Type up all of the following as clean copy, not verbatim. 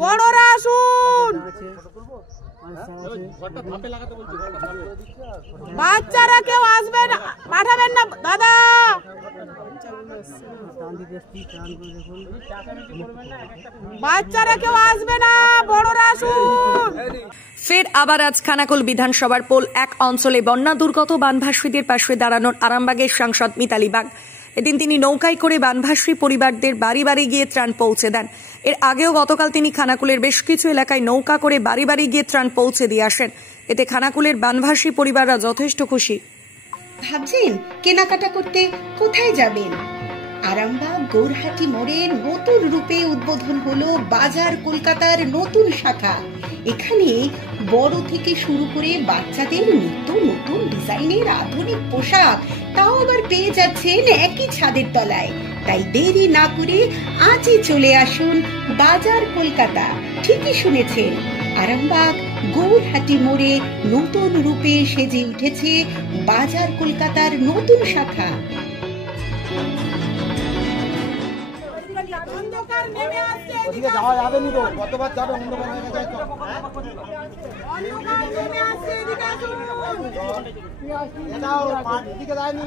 বড়রা আসুন, বাচ্চারা কেউ আসবে না, পাঠাবেন না দাদা। বাচ্চারা কেউ আসবে না, বড়রা আসুন। ফের আবার আজ খানাকুল বিধানসভার পোল 1 অঞ্চলে বন্যা দুর্গত বানভাসীদের পাশে দাঁড়ানোর আরামবাগের সাংসদ মিতালি বাগ। এদিন তিনি নৌকায় করে বানভাসী পরিবারদের বাড়ি বাড়ি গিয়ে ত্রাণ পৌঁছে দেন। এর আগেও গতকাল তিনি খানাকুলের বেশ কিছু এলাকায় নৌকা করে বাড়ি বাড়ি গিয়ে ত্রাণ পৌঁছে দিয়ে আসেন। এতে খানাকুলের বানভাসী পরিবাররা যথেষ্ট খুশি। ভাবছেন কেনাকাটা করতে কোথায় যাবেন? আরামবাগ গৌরহাটি মোড়ে নতুন রূপে উদ্বোধন হলো বাজার কলকাতার নতুন শাখা। এখানে বড় থেকে শুরু করে বাচ্চাদের নিত্য নতুন ডিজাইনের আধুনিক পোশাক, তাও আবার পেয়ে যাচ্ছেন একই ছাদের তলায়। তাই দেরি না করে আজই চলে আসুন বাজার কলকাতা। ঠিকই শুনেছেন, আরামবাগ গৌরহাটি মোড়ে নতুন রূপে সেজে উঠেছে বাজার কলকাতার নতুন শাখা। ওদিকে যাওয়া যাবে নি তো, কতবার যাবে অন্ধকার হয়ে গেছে তো। দিকে যায়নি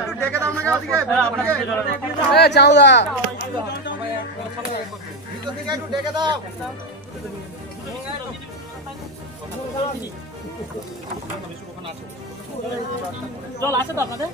একটু ডেকে দাও না, চাউদা একটু ডেকে দাও। জল আছে তো আপনাদের?